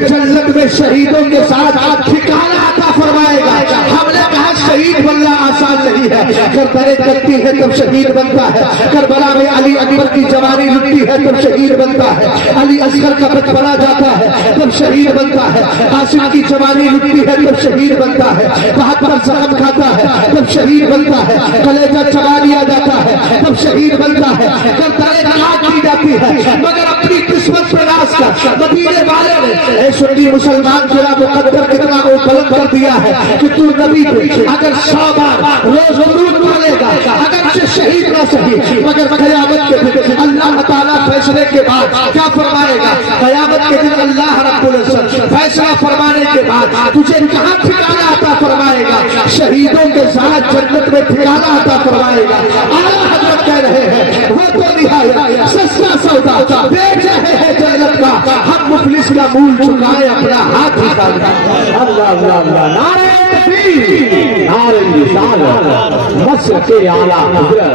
جنت میں شہیدوں کے ساتھ ٹھکانہ عطا فرمائے گا۔ ہم نے کہا شہید بننا آسان نہیں ہے، گردنیں کٹتی ہے تب شہید بنتا ہے، کربلا میں علی اکبر کی جوانی لٹتی ہے تب شہید بنتا ہے، علی اصغر کا بچپنا جاتا ہے تب شہید بنتا ہے، قاسم کی جوانی لٹتی ہے تب شہید بنتا ہے، 72 زخم کھاتا ہے تب شہید بنتا ہے، کلیجہ چبا لیا جاتا ہے تب شہید بنتا ہے، گردنیں کاٹ دی جاتی ہے، مگر اپنی قسمت پر ناز کر مدینے والے نے اے سنی مسلمان تیرا مقدر کتنا وہ بلند کر دیا ہے کہ تو نبی پہ اگر 100 بار روز درود پڑھے گا، اگر شہید نہ سکی مگر قیامت کے دن اللہ تعالیٰ فیصلے کے بعد کیا فرمائے گا؟ قیامت کے دن اللہ رب العزت فیصلہ فرمانے کے بعد تجھے کہاں ٹھکانہ عطا فرمائے گا؟ شہیدوں کے ساتھ جنت میں ٹھکانہ عطا فرمائے گا۔ اعلیٰ حضرت کہہ رہے ہیں وہ تو نہایت سستا سودا بیچ رہے ہیں جنت کا، ہم مفلس کا مول چکائے اپنا ہاتھ نکال دیں۔ اللہ اللہ اللہ، نعرہ تکبیر، نعرہ رسالت، مسلک اعلیٰ حضرت۔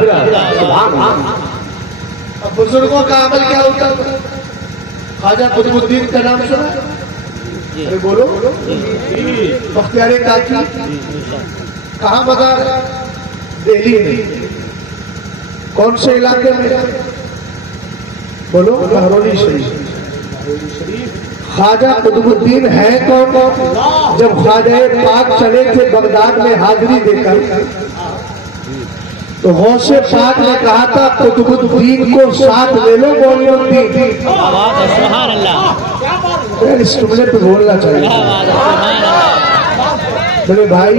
اب بزرگوں کا عمل کیا ہوتا ہے؟ خواجہ قطب الدین کا نام سنا ہے؟ بولو۔ بختیار کاکی کہاں مزار؟ دہلی میں۔ کون سے علاقے میں؟ بولو۔ مہرولی شریف۔ خواجہ قطب الدین ہے کون؟ جب خواجہ پاک چلے تھے بغداد میں حاضری دے کر تو غوث پاک نے کہا تھا قطب الدین کو ساتھ لے لو مولی الدین۔ سبحان اللہ، اس جملے پہ بولنا چاہیے میرے بھائی،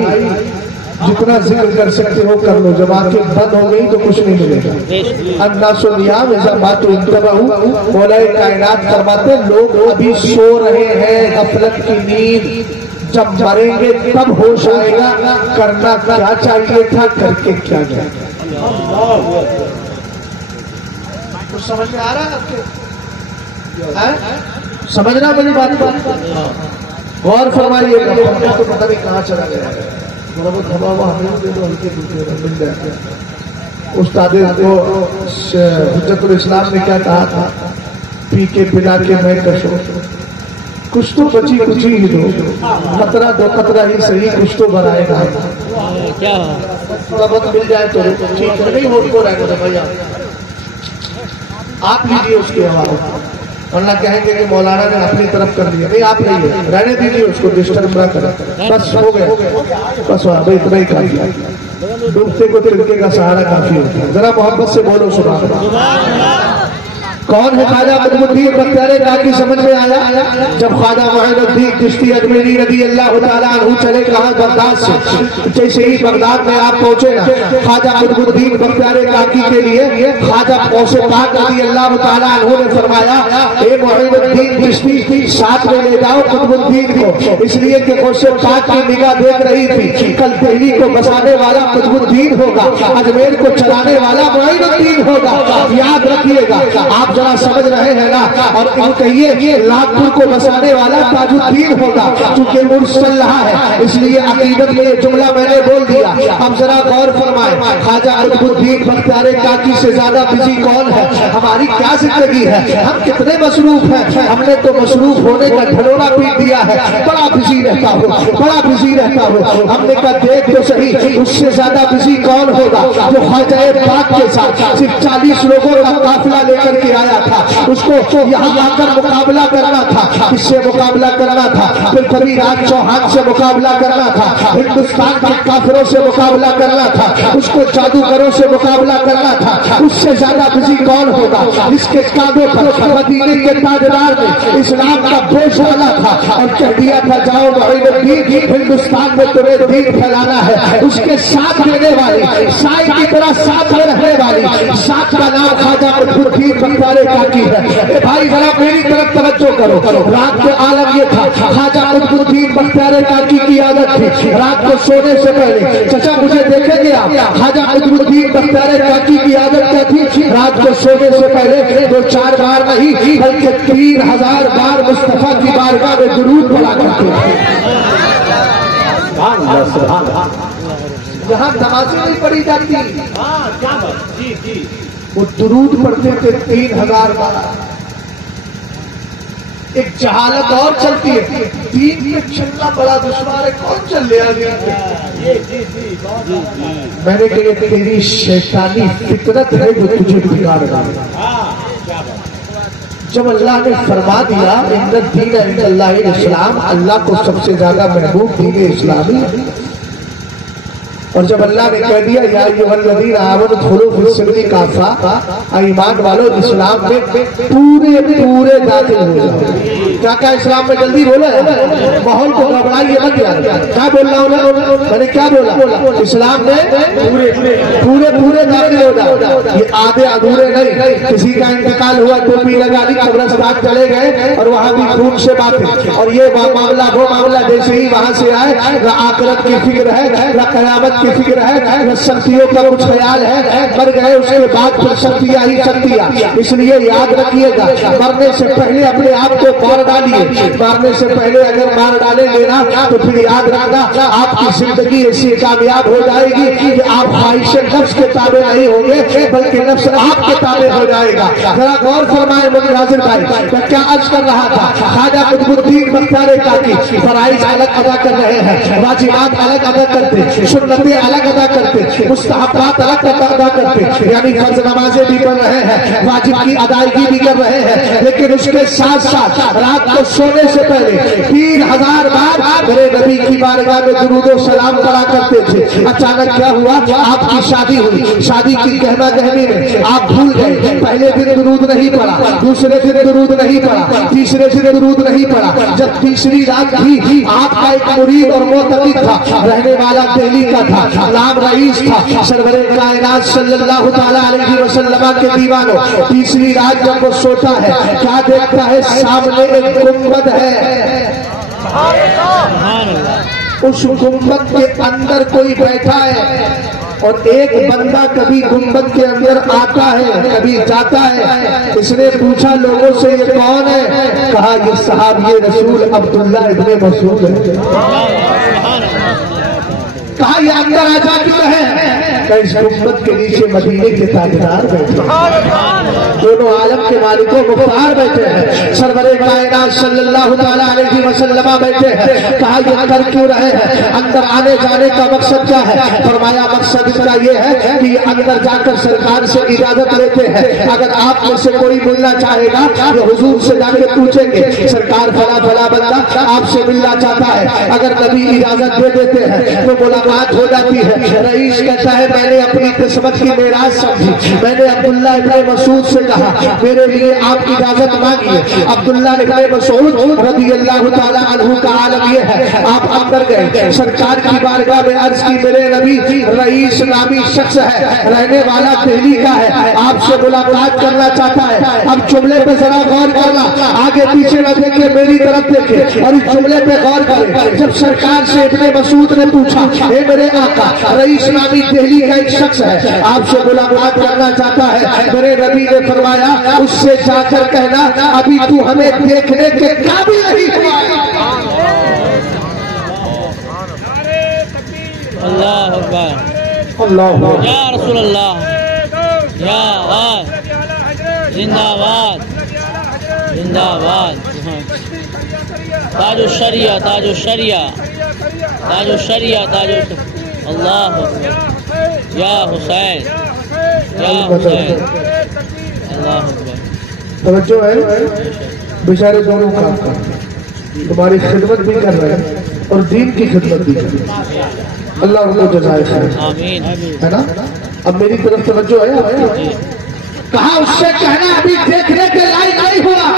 جتنا ذکر کر سکتے ہو کر لو، جب آنکھیں بند ہو گئی تو کچھ نہیں ملے گا۔ الناس نیام اذا ماتوا انتبہوا، مولا کائنات فرماتے لوگ ابھی سو رہے ہیں غفلت کی نیند، جب مریں گے تب ہوش آئے گا کرنا کیا چاہیے تھا، کر کے کیا جائے گا۔ کچھ سمجھ میں آ رہا ہے آپ کے؟ سمجھنا میری بات کو غور فرمائیے گا۔ تو پتہ نہیں کہاں چلا گیا ہے، بہت ہوا ہوا ہمیں دے دو، ہلکے پھلکے مل جائے۔ استاد کو حجت الاسلام نے کیا کہا تھا؟ پی کے پلا کے میں کشو، کچھ تو بچی کچھ ہی دو، قطرہ دو قطرہ ہی صحیح، کچھ تو بنائے گا۔ تھوڑا بہت مل جائے تو ٹھیک ہے، نہیں ہوٹ کو رہے گا بھائی آپ لیجیے اس کے حوالے، ورنہ کہیں گے کہ مولانا نے اپنی طرف کر لیا۔ نہیں، آپ نہیں ہے، رہنے دیجیے اس کو، ڈسٹرب نہ کریں، بس ہو گئے، بس بھائی اتنا ہی کافی ہے۔ ڈوبتے کو تلکے کا سہارا کافی ہوتا ہے۔ ذرا محبت سے بولو سبحان اللہ۔ کون ہے خواجہ قطب الدین بختیار کاکی؟ سمجھ میں آیا؟ جب خواجہ معین الدین چشتی اجمیری رضی اللہ تعالیٰ عنہ چلے کہاں بغداد سے، جیسے ہی بغداد میں آپ پہنچے نا، خواجہ قطب الدین بختیار کاکی کے لیے خواجہ غوث پاک رضی اللہ تعالیٰ عنہ نے فرمایا اے معین الدین چشتی ساتھ میں لے جاؤ قطب الدین کو، اس لیے کہ غوث پاک کی نگاہ دیکھ رہی تھی کل دہلی کو بسانے والا قطب الدین ہوگا، اجمیر کو چلانے والا معین الدین ہوگا۔ یاد رکھیے گا، آپ ذرا سمجھ رہے ہیں نا، اور ان کہیے لاکھپور کو بسانے والا تاج الدین ہوگا، چونکہ عرس چل رہا ہے اس لیے عقیدت میں یہ جملہ میں نے بول دیا۔ اب ذرا غور فرمائیں، خواجہ قطب الدین بختیار کاکی سے زیادہ بزی کون ہے؟ ہماری کیا زندگی ہے؟ ہم کتنے مصروف ہیں؟ ہم نے تو مصروف ہونے کا ڈھلونا پیٹ دیا ہے، بڑا بزی رہتا ہو، بڑا بزی رہتا ہو۔ ہم نے کہا دیکھ تو صحیح، اس سے زیادہ بزی کون ہوگا جو خواجہ پاک کے ساتھ صرف 40 لوگوں کا قافلہ لے کر کے آیا تھا، اس کو یہاں آ کر مقابلہ کرنا تھا، کس سے مقابلہ کرنا تھا؟ پھر کبھی راج چوہان سے مقابلہ کرنا تھا، ہندوستان کے کافروں سے مقابلہ کرنا تھا، اس کو جادوگروں سے مقابلہ کرنا تھا۔ اس سے زیادہ بزی کون ہوگا جس کے کاندھوں پر مدینے کے تاجدار نے اسلام کا بوجھ ڈالا تھا اور کہہ دیا تھا جاؤ معین الدین، ہندوستان میں تمہیں دین پھیلانا ہے۔ اس کے ساتھ دینے والی، سائے کی طرح ساتھ میں رہنے والی ساتھ کا نام خواجہ قطب الدین بختیار کاکی ہے۔ اے بھائی ذرا میری طرف توجہ کرو، رات کے عالم یہ تھا، خواجہ قطب الدین بختیار کاکی کی عادت تھی رات کو سونے سے پہلے، چچا مجھے دیکھیں گے آپ، خواجہ قطب الدین بختیار کاکی کی عادت کیا تھی؟ رات کو سونے سے پہلے 2-4 بار نہیں بلکہ 3000 بار مصطفیٰ کی بارگاہ میں درود پڑھا کرتے تھے۔ یہاں نمازیں نہیں پڑھی جاتی، وہ درود پڑھتے تھے 3000 بار۔ ایک جہالت اور چلتی ہے، دین میں چلنا بڑا دشوار ہے، کون چل لے آگے؟ میں نے کہا تیری شیطانی فطرت ہے جو تجھے بگاڑ رہا ہے۔ جب اللہ نے فرما دیا ان الدین عند اللہ الاسلام، اللہ کو سب سے زیادہ محبوب دین اسلامی، اور جب اللہ نے کہہ دیا یا ایھا الذین آمنوا ادخلوا فی السلم کافہ، ایمان والو اسلام میں پورے داخل ہو جاؤ۔ کیا کہا اسلام میں؟ جلدی بولے، ماحول کو گھبرائیے مت یار۔ کیا بول رہا ہوں میں نے؟ کیا بولا؟ اسلام میں پورے داخل ہو جاؤ۔ یہ آدھے ادھورے نہیں، کسی کا انتقال ہوا ٹوپی لگا لی قبرستان چلے گئے اور وہاں بھی خون سے باتیں، اور یہ معاملہ وہ معاملہ، جیسے ہی وہاں سے آئے نہ آخرت کی فکر ہے نہ قیامت کی فکر ہے نہ سختیوں کا کچھ خیال ہے، مر گئے اس کے بعد پھر سختیاں ہی سختیاں۔ اس لیے یاد رکھیے گا، مرنے سے پہلے اپنے آپ کو مار ڈالیے، مارنے سے پہلے اگر مار ڈالیں گے نا تو پھر یاد رکھنا آپ کی زندگی ایسی کامیاب ہو جائے گی کہ آپ خواہش نفس کے تابع نہیں ہوں گے بلکہ نفس آپ کے تابع ہو جائے گا۔ ذرا غور فرمائے مجھے حاضر بھائی، میں کیا عرض کر رہا تھا؟ خواجہ قطب الدین بختیار کاکی فرائض الگ ادا کر رہے ہیں، واجبات الگ ادا کرتے، سنتیں الگ ادا کرتے، مستحبات الگ ادا کرتے، یعنی فرض نمازیں بھی پڑھ رہے ہیں، واجب کی ادائیگی بھی کر رہے ہیں، لیکن اس کے ساتھ ساتھ رات کو سونے سے پہلے 3000 بار میرے نبی کی بارگاہ میں درود و سلام پڑھا کرتے تھے۔ اچانک کیا ہوا؟ آپ کی شادی ہوئی، شادی کی گہما گہمی میں آپ بھول گئے، پہلے دن درود نہیں پڑھا، دوسرے دن درود نہیں پڑھا، تیسرے دن درود نہیں پڑھا۔ جب تیسری رات تھی، آپ کا ایک مرید اور معتقد تھا، رہنے والا دہلی کا تھا، نام رئیس تھا، سرور کائنات صلی اللہ تعالی علیہ وسلم کے دیوانوں، تیسری رات جب وہ سوتا ہے کیا دیکھتا ہے؟ سامنے ایک گنبد ہے، اس گنبد کے اندر کوئی بیٹھا ہے، اور ایک بندہ کبھی گنبد کے اندر آتا ہے کبھی جاتا ہے۔ اس نے پوچھا لوگوں سے یہ کون ہے؟ کہا یہ صحابی رسول عبداللہ ابن مسعود ہے۔ کہا یہ اندر آجا کیوں ہے؟ کہ اس گنبد کے نیچے مدینے کے تاجدار بیٹھے ہیں، دونوں عالم کے مالک و مختار بیٹھے ہیں، سرور کائنات صلی اللہ تعالیٰ علیہ وسلم بیٹھے ہیں۔ کہا یہ کر کیوں رہے ہیں؟ اندر آنے جانے کا مقصد کیا ہے؟ فرمایا مقصد اس کا یہ ہے کہ یہ اندر جا کر سرکار سے اجازت لیتے ہیں، اگر آپ میں سے کوئی ملنا چاہے گا تو حضور سے جا کے پوچھیں گے سرکار فلاں فلاں بندہ آپ سے ملنا چاہتا ہے، اگر نبی اجازت دے دیتے ہیں تو ملاقات ہو جاتی ہے۔ رئیس کہتا ہے میں نے اپنی قسمت کی میراث سمجھی، میں نے عبداللہ ابن مسعود سے کہا میرے لیے آپ اجازت مانگیے۔ عبداللہ ابن مسعود رضی اللہ تعالیٰ عنہ کا عالم یہ ہے، آپ اندر گئے، سرکار کی بارگاہ میں عرض کی میرے نبی رئیس نامی شخص ہے، رہنے والا دہلی کا ہے، آپ سے ملاقات کرنا چاہتا ہے۔ اب جملے پہ ذرا غور کرنا، آگے پیچھے نہ دیکھیں، میری طرف دیکھیں اور اس جملے پہ غور کریں۔ جب سرکار سے ابن مسعود نے پوچھا اے میرے آقا رئیس نامی دہلی کا ایک شخص ہے آپ سے ملاقات کرنا چاہتا ہے، میرے نبی نے فرمایا اس سے جا کر کہنا ابھی تو ہمیں دیکھنے کے قابل نہیں ہوا۔ اللہ اکبر، اللہ یا رسول اللہ، یا آباد، زندہ آباد، زندہ آباد، تاج الشریعہ، تاج الشریعہ، تاج الشریعہ، تاج اللہ اکبر، یا حسین، یا حسین، اللہ اکبر۔ توجہ ہے، بیچارے دونوں کام کر رہے ہیں، تمہاری خدمت بھی کر رہے ہیں اور دین کی خدمت بھی کر رہے ہیں، اللہ ان کو جزائے خیر آمین، ہے نا۔ اب میری طرف توجہ ہے آپ کی؟ کہا اس سے کہنا ابھی دیکھنے کے لائق نہیں ہوا۔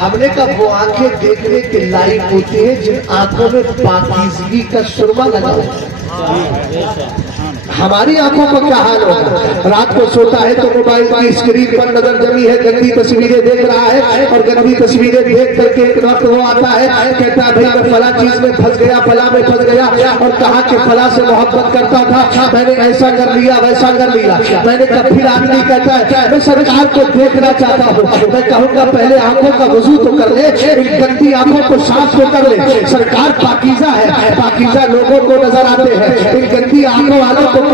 ہم نے کہا وہ آنکھیں دیکھنے کے لائق ہوتی ہیں جن آنکھوں میں پاکیزگی کا سرما لگا ہوتا ہے۔ ہماری آنکھوں کا کیا حال ہوگا؟ رات کو سوتا ہے تو موبائل کی اسکرین پر نظر جمی ہے، گندی تصویریں دیکھ رہا ہے، اور گندی تصویریں دیکھ کر کے ایک وقت وہ آتا ہے کہتا ہے بھائی میں فلاں چیز میں پھنس گیا، فلاں میں پھنس گیا، اور کہا کہ فلاں سے محبت کرتا تھا، میں نے ایسا کر لیا ویسا کر لیا۔ میں نے کہا پھر آدمی کہتا ہے میں سرکار کو دیکھنا چاہتا ہوں، میں کہوں گا پہلے آنکھوں کا وضو تو کر لے، ان گندی آنکھوں کو صاف تو کر لے۔ سرکار پاکیزہ ہے، پاکیزہ لوگوں کو نظر آتے ہیں، ان گندی آنکھوں والوں کو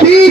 3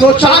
2-4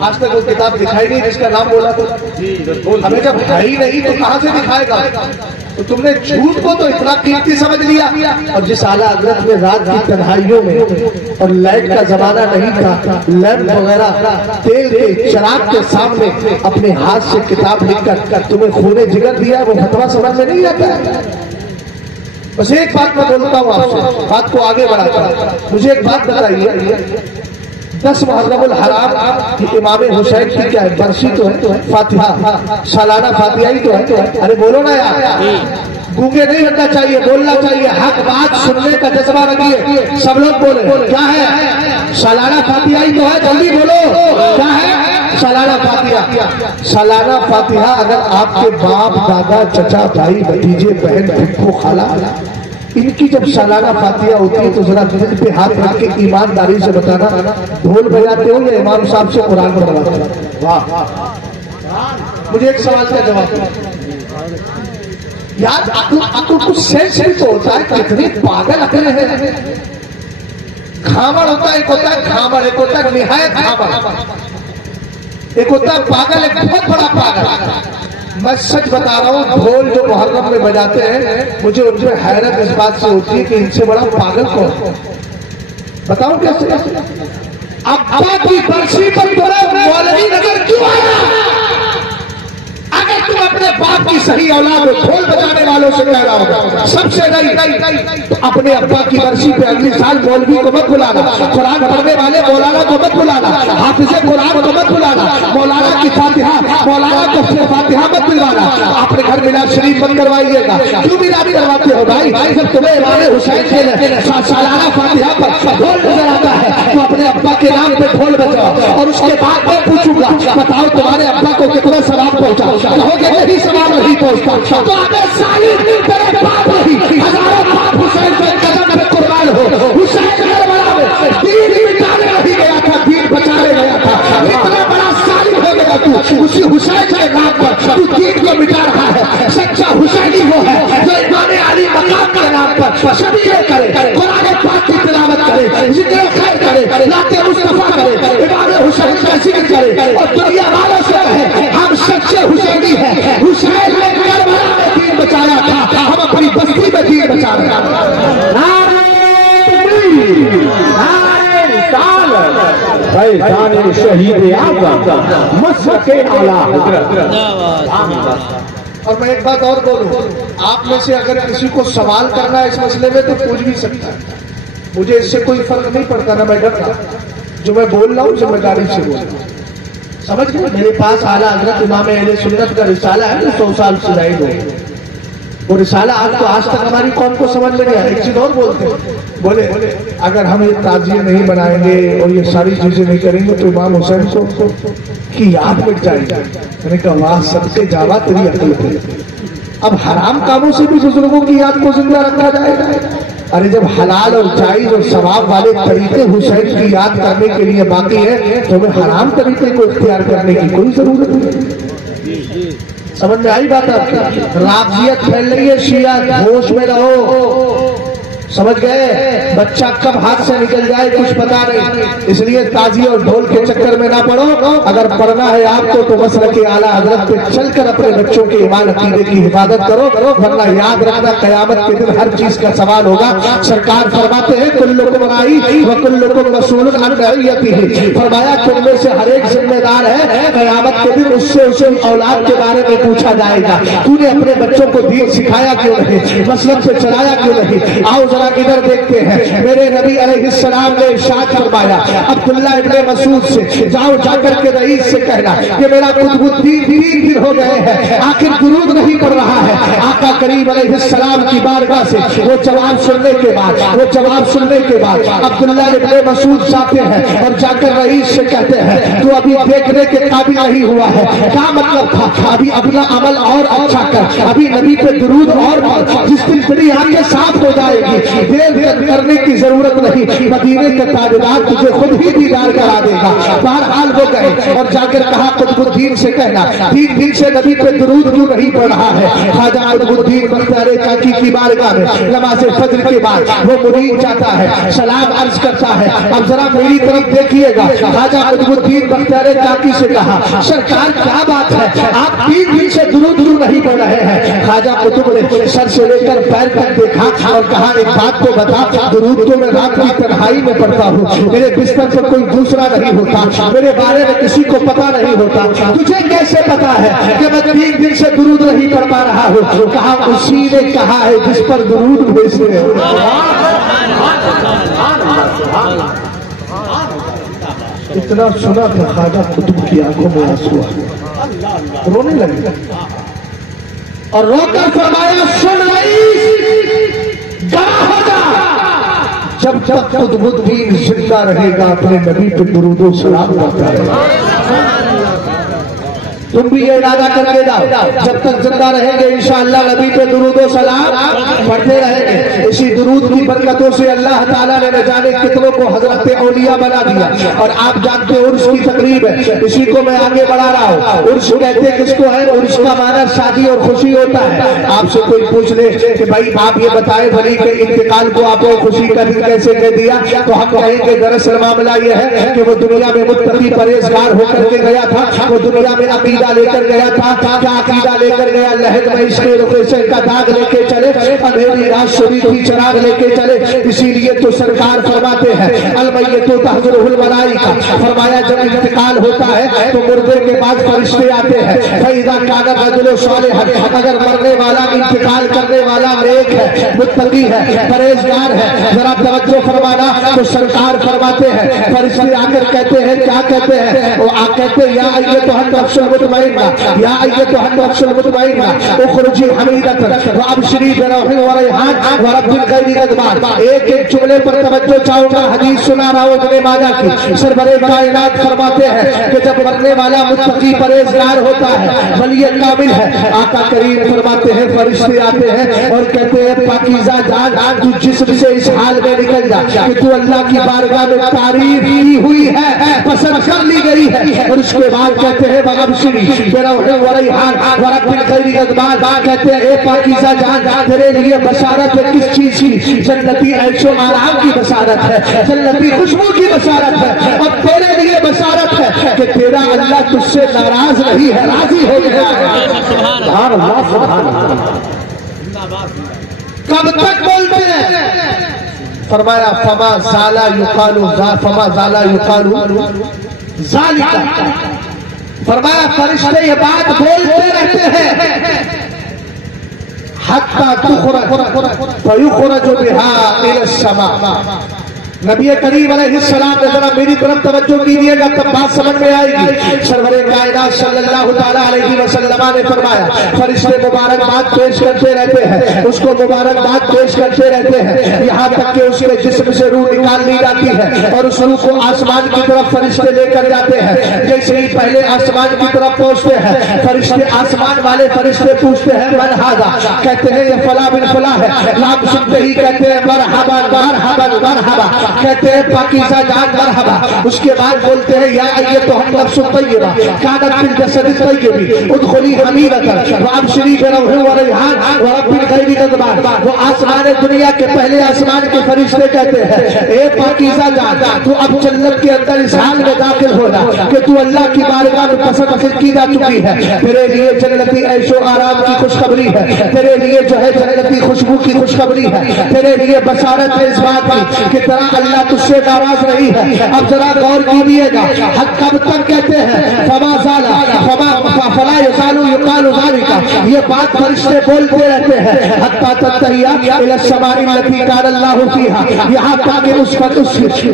آج تک وہ کتاب دکھائی نہیں جس کا نام بولا تھا. ہمیں جب ہے ہی نہیں تو کہاں سے دکھائے گا؟ تو تم نے جھوٹ کو تو اتنا قیمتی سمجھ لیا. اور جس اعلیٰ حضرت میں رات کی تنہائیوں میں اور لائٹ کا زمانہ نہیں تھا، لیمپ وغیرہ تیل کے چراغ کے سامنے اپنے ہاتھ سے کتاب لکھ کر تمہیں خون جگر دیا، وہ فتویٰ سمجھ میں نہیں آتا ہے. بس ایک بات میں بولتا ہوں آپ سے، بات کو آگے بڑھاتا ہوں. مجھے ایک بات بتائیے، 10 محرم الحرام امام حسین کی کیا ہے؟ برسی تو ہے، فاتحہ سالانہ فاتحہ ہی تو ہے. ارے بولو نا یار، گونگے نہیں بننا چاہیے، بولنا چاہیے. حق بات سننے کا جذبہ رکھیے. سب لوگ بولے کیا ہے؟ سالانہ فاتحہ ہی تو ہے. جلدی بولو کیا ہے؟ سالانہ فاتحہ. سالانہ فاتحہ اگر آپ کے باپ دادا چچا بھائی بھتیجے بہن پھپھو خالہ ان کی جب سالانہ فاتحہ ہوتی ہے تو ذرا دل پہ ہاتھ رکھ کے ایمانداری سے بتانا، ڈھول بجاتے ہو یا امام صاحب سے قرآن پڑھواتے ہو؟ واہ. مجھے ایک سوال کا جواب دو یار. عقل کچھ سینس بھی تو ہوتا ہے. کتنے پاگل عقلیں ہیں. کھامڑ ہوتا ہے، ایک ہوتا ہے کھامڑ، ایک ہوتا ہے نہایت کھامڑ، ایک ہوتا ہے پاگل، ایک بہت بڑا پاگل. میں سچ بتا رہا ہوں، ڈھول جو محرم میں بجاتے ہیں مجھے ان سے حیرت اس بات سے ہوتی ہے کہ ان سے بڑا پاگل کون؟ بتاؤں کیسے؟ ابا کی برسی پر مولوی نظر کیوں آیا؟ اگر تم اپنے باپ کی صحیح اولاد ڈھول بجانے والوں سے کہہ رہا ہوگا سب سے نہیں، تو اپنے ابا کی برسی پہ اگلی سال مولوی کو مت بلانا، قرآن پڑھنے والے مولانا کو مت بلانا، حافظ قرآن کو مت بلانا، مولانا کی فاتحہ مولانا کو فاتحہ مت دلوانا. اپنے گھر میلاد شریف بند کروائیے گا. کیوں میلاد کرواتے ہو بھائی؟ جب تمہیں امام حسین کے سالانہ فاتحہ پر ڈھول نظر آتا ہے تو اپنے ابا کے نام پہ ڈھول بجاؤ. اور اس کے بعد میں پوچھوں گا بتاؤ تمہارے ابا کو کتنا ثواب پہنچا؟ کہو گے نہیں ثواب نہیں پہنچتا تو ہمیں سالی تیرے باپ نہیں، ہزاروں باپ حسین کے قدم پہ قربان ہو. حسین کربلا میں دین مٹانے نہیں گیا تھا، دین بچانے گیا تھا. اتنا بڑا سالی ہو گیا تو اسی حسین کے نام پر تو دین کو مٹا رہا ہے. سچا حسینی وہ ہے جو امام علی مقام کے نام پر شبیہ کرے، قرآن پاک کی تلاوت کرے، ذکر خیر کرے، نعت مصطفیٰ کرے، امام حسین کا ذکر کرے اور دنیا والوں سے کہے ہم سچے حسینی ہیں. حسین نے کربلا میں دین بچایا تھا، ہم اپنی بستی میں دین بچا رہے ہیں. شہید اعظم مسلک اعلیٰ حضرت. اور میں ایک بات اور بولوں، آپ میں سے اگر کسی کو سوال کرنا ہے اس مسئلے میں تو پوچھ بھی سکتا ہے. مجھے اس سے کوئی فرق نہیں پڑتا، نہ میں ڈرتا. جو میں بول رہا ہوں ذمہ داری سے بول رہا ہوں. سمجھ گئے؟ میرے پاس اعلیٰ حضرت امام اہل سنت کا رسالہ ہے جو 100 سال سے ظاہر ہو. وہ رسالہ آج تک ہماری قوم کو سمجھ میں نہیں آیا. ایک چیز اور بولتے ہیں، بولے اگر ہم یہ تعزیے نہیں بنائیں گے اور یہ ساری چیزیں نہیں کریں گے تو امام حسین کو کی یاد مٹ جائے گی. میں نے کہا واہ سب سے جاوا تیری عقل پہ. اب حرام کاموں سے بھی بزرگوں کی یاد کو زندہ رکھا جائے گا. ارے جب حلال اور جائز اور ثواب والے طریقے حسین کی یاد کرنے کے لیے باقی ہے تو ہمیں حرام طریقے کو اختیار کرنے کی کوئی ضرورت نہیں. سمجھ میں آئی بات آپ کی؟ رافضیت پھیل رہی ہے، شیعہ ہوش میں رہو. سمجھ گئے؟ بچہ کب ہاتھ سے نکل جائے کچھ پتا نہیں، اس لیے تازی اور ڈھول کے چکر میں نہ پڑو. اگر پڑھنا ہے آپ کو تو مسلک اعلیٰ حضرت پہ چل کر اپنے بچوں کے ایمان عقیدے کی حفاظت کرو، ورنہ یاد رکھنا قیامت کے دن ہر چیز کا سوال ہوگا. سرکار فرماتے ہیں کلکم راعی وکلکم مسئول عن رعیتہ. فرمایا تم میں سے ہر ایک ذمہ دار ہے، قیامت کے دن اس سے اسے اولاد کے بارے میں پوچھا جائے گا. تو نے اپنے بچوں کو دین سکھایا کیوں نہیں، مسلک سے چلایا کیوں نہیں؟ آؤ ذرا ادھر دیکھتے ہیں. میرے نبی علیہ السلام نے ارشاد فرمایا عبداللہ ابن مسعود سے، جاؤ جا کر کے رئیس سے کہنا کہ میرا قطب الدین 3 دن ہو گئے ہیں آخر درود نہیں پڑھ رہا ہے. آقا کریم علیہ السلام کی بارگاہ سے وہ جواب سننے کے بعد عبداللہ ابن مسعود جاتے ہیں اور جا کر رئیس سے کہتے ہیں تو ابھی دیکھنے کے قابل نہیں ہوا ہے. کیا مطلب تھا؟ ابھی اپنا عمل اور اچھا کر، ابھی نبی پہ درود اور جس دن تیری آنکھیں صاف ہو جائے گی دیر کرنے کی ضرورت نہیں، مدینے کا تاجدار تجھے خود ہی دیدار کرا دے گا۔ بہرحال وہ گئے اور جا کر کہا قطب الدین سے کہنا 3 دن سے نبی پہ درود کیوں نہیں پڑھ رہا ہے۔ خواجہ قطب الدین بختیار کاکی کی بارگاہ میں نماز فجر کے بعد وہ مرید جاتا ہے، سلام عرض کرتا ہے، اب ذرا میری طرف دیکھیے گا۔ خواجہ قطب الدین بختیار کاکی سے کہا سرکار کیا بات ہے، آپ 3 دن سے درود نہیں پڑھ رہے ہیں۔ خواجہ قطب نے سر سے لے کر پیر تک دیکھا اور کہا ایک بات تو بتا، درود تو میں رات کی تنہائی میں پڑھتا ہوں، میرے بستر پر کوئی دوسرا نہیں ہوتا، میرے بارے میں کسی کو پتا نہیں ہوتا، تجھے کیسے پتا ہے کہ میں 3 دن سے درود نہیں پڑھ پا رہا ہوں؟ کہا اسی نے کہا ہے جس پر درود بھیجتے ہیں۔ اتنا سنا تھا خواجہ قطب کی آنکھوں میں آنسو آئے، رونے لگے اور رو کر فرمایا سن رئیس گواہ ہو جا، جب تک قطب الدین زندہ رہے گا اپنے نبی پہ درود و سلام کرتا رہے گا۔ تم بھی یہ ارادہ کر کے جاؤ جب تک زندہ رہیں گے انشاءاللہ نبی پہ درود و سلام پڑھتے رہیں گے۔ اسی درود کی برکتوں سے اللہ تعالیٰ نے نہ جانے کتنوں کو حضرت اولیاء بنا دیا، اور آپ جانتے ہیں عرس کی تقریب ہے، اسی کو میں آگے بڑھا رہا ہوں۔ عرس کہتے کس کو ہے؟ عرس کا معنی شادی اور خوشی ہوتا ہے۔ آپ سے کوئی پوچھ لے کہ بھائی آپ یہ بتائیں ولی کے انتقال کو آپ کو خوشی کا دن کیسے کہہ دیا، تو ہم کہیں کہ دراصل معاملہ یہ ہے کہ وہ دنیا میں متقی پرہیزگار ہو کر کے گیا تھا، وہ دنیا میں عقیدہ لے کر گیا تھا۔ کیا عقیدہ لے کر گیا؟ لہد میں اس کے رخے سے کا داغ لے کے چلے، اندھیری رات شبی کی چراغ لے کے چلے۔ اسی لیے تو سرکار فرماتے ہیں المیت تحضرہ الملائکہ، فرمایا جب انتقال ہوتا ہے تو مردے کے بعد فرشتے آتے ہیں۔ فَإِذَا كَانَ الرَّجُلُ صَالِحًا، اگر مرنے والا انتقال کرنے والا نیک ہے، متقی ہے، پرہیزگار ہے، ذرا توجہ فرمانا، تو سرکار فرماتے ہیں فرشتے آ کر کہتے ہیں، کیا کہتے ہیں؟ وہ آ کہتے ہیں یا ایتھا النفس المطمئنہ، یا ایتھا النفس المطمئنہ اخرجی حمیدۃ وابشری بروح وریحان ورب غیر غضبان۔ ایک جملے پر توجہ چاہوں گا، حدیث سنا رہا ہوں ابن ماجہ کی۔ سرور کائنات فرماتے ہیں کہ جب مرنے والا متقی پرہیزگار ہوتا ہے، ولی کامل ہے، آقا کریم فرماتے ہیں فرشتے آتے ہیں اور کہتے ہیں پاکیزہ جان تو جسم سے اس حال میں نکل جا کہ تو اللہ کی بارگاہ میں تعریف کی ہوئی ہے، پسند کر لی گئی ہے۔ اور اس کے بعد کہتے ہیں وابشری بروح وریحان ورب غیر غضبان، کہتے ہیں اے پاکیزہ جان تیرے لیے بشارت ہے کس چیز کی؟ جنتی عیش و آرام کی بشارت ہے، جنتی خوشبو کی بشارت ہے، اور تیرے لیے بشارت ہے کہ تیرا اللہ تجھ سے ناراض نہیں ہے، راضی ہو گیا ہے۔ سبحان اللہ سبحان اللہ۔ کب تک بولتے ہیں؟ فرمایا فما زالا یقالو فما زالا یقالو ذالک، فرمایا فرشتے یہ بات بولتے رہتے ہیں حتی تخرج فیخرج بها الى السماء۔ نبی کریم علیہ السلام نے ذرا میری طرف توجہ کیجیے گا تب بات سمجھ میں آئے گی۔ سرور کائنات صلی اللہ تعالیٰ علیہ وسلم نے فرمایا فرشتے مبارکباد پیش کرتے رہتے ہیں، اس کو مبارکباد پیش کرتے رہتے ہیں، یہاں تک کہ اس کے جسم سے روح نکال لی جاتی ہے اور اس روح کو آسمان کی طرف فرشتے لے کر جاتے ہیں۔ جیسے ہی پہلے آسمان کی طرف پہنچتے ہیں فرشتے، آسمان والے فرشتے پوچھتے ہیں من ھذا، کہتے ہیں یہ فلاں بن فلاں ہے، نام سنتے ہی کہتے ہیں مرحبا مرحبا مرحبا، کہتے ہیں پاکیزہ جان مرحبا۔ اس کے بعد بولتے ہیں یا ایتھا النفس الطیبہ کانت فی الجسد الطیب ادخلی حمیدۃ وابشری بروح وریحان ورب غیر غضبان۔ وہ آسمان دنیا کے پہلے آسمان کے فرشتے کہتے ہیں اے پاکیزہ جان تو اب جنت کے اندر اس حال میں داخل ہونا کہ تو اللہ کی بارگاہ میں پسند کی جا چکی ہے، تیرے لیے جنتی عیش و آرام کی خوشخبری ہے، تیرے لیے جو ہے جنتی خوشبو کی خوشخبری ہے، تیرے لیے بشارت ہے اس بات کی کہ تیرا اللہ تجھ سے ناراض نہیں ہے۔ اب ذرا غور کیجیے گا حق کب تک کہتے ہیں فما زالا فلا یزال یقال ذالک، یہ بات فرشتے بولتے رہتے ہیں حتی تنتہی الی السماء التي كان اللہ فیہا، یہاں تک اس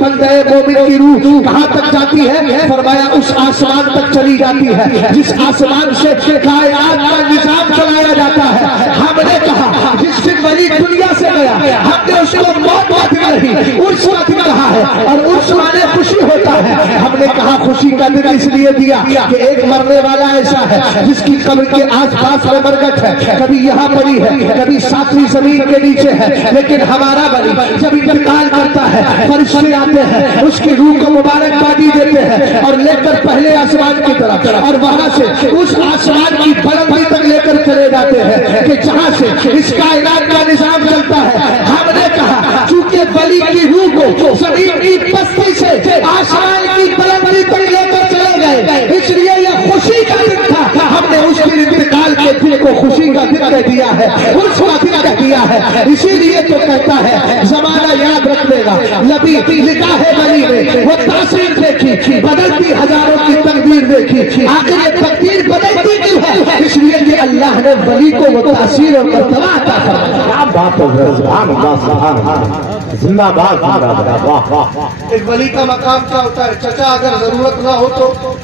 بندے مومن کی روح کہاں تک جاتی ہے؟ فرمایا اس آسمان تک چلی جاتی ہے جس آسمان سے کائنات کا نظام چلایا جاتا ہے۔ ہم نے کہا جس دن ولی دنیا سے گیا ہم نے اس کو موت نہیں عرس کہا ہے، اور عرس مانے خوشی ہوتا ہے۔ ہم نے کہا خوشی کا دن اس لیے دیا کہ ایک مرنے والا ایسا ہے جس کی قبر کے آس پاس میں برکت ہے، کبھی یہاں پڑی ہے، کبھی ساتویں زمین کے نیچے ہے، لیکن ہمارا بلی جب انتقال کرتا ہے فرشتے آتے ہیں، اس کی روح کو مبارکبادی دیتے ہیں اور لے کر پہلے آسمان کی طرف اور وہاں سے اس آسمان کی بلندی تک لے کر چلے جاتے ہیں کہ جہاں سے اس کائنات کا نظام چلتا ہے۔ ہم نے کہا چونکہ ولی کی روح کو زمین کی پستی سے آسمان کی بلندی تک لے کر چلے گئے، اس لیے یہ خوشی کا دن تھا۔ ہم نے اس کے انتقال کے دن کو خوشی کا دن کہہ دیا ہے، اس کا دن کہہ دیا ہے، اسی لیے تو کہتا ہے زمانہ یاد رکھ لے گا۔ نبی لکھا ہے ولی نے وہ تاثیر دیکھی، بدلتی ہزاروں کی تقدیر دیکھی، آخر یہ تقدیر بدلتی کیوں ہے؟ اس لیے کہ اللہ نے ولی کو وہ تاثیر اور مرتبہ عطا فرمایا۔ کیا بات ہے، سبحان اللہ سبحان اللہ، زندہ باد زندہ باد، واہ واہ۔ ایک ولی کا مقام کیا ہوتا ہے؟ چچا اگر ضرورت نہ ہو تو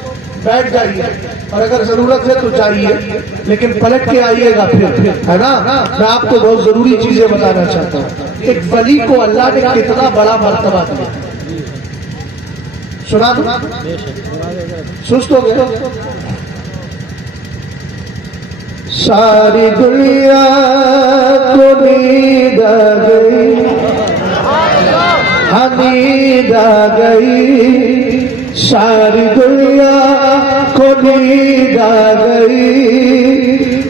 بیٹھ جائیے اور اگر ضرورت ہے تو جائیے، لیکن پلٹ کے آئیے گا پھر، ہے نا؟ میں آپ کو بہت ضروری چیزیں بتانا چاہتا ہوں۔ ایک ولی کو اللہ نے کتنا بڑا مرتبہ دیا، سنا دو؟ سست ہو گئے؟ ساری دنیا کو نیند آ گئی، نیند آ گئی، ساری دنیا کو نیند آ گئی،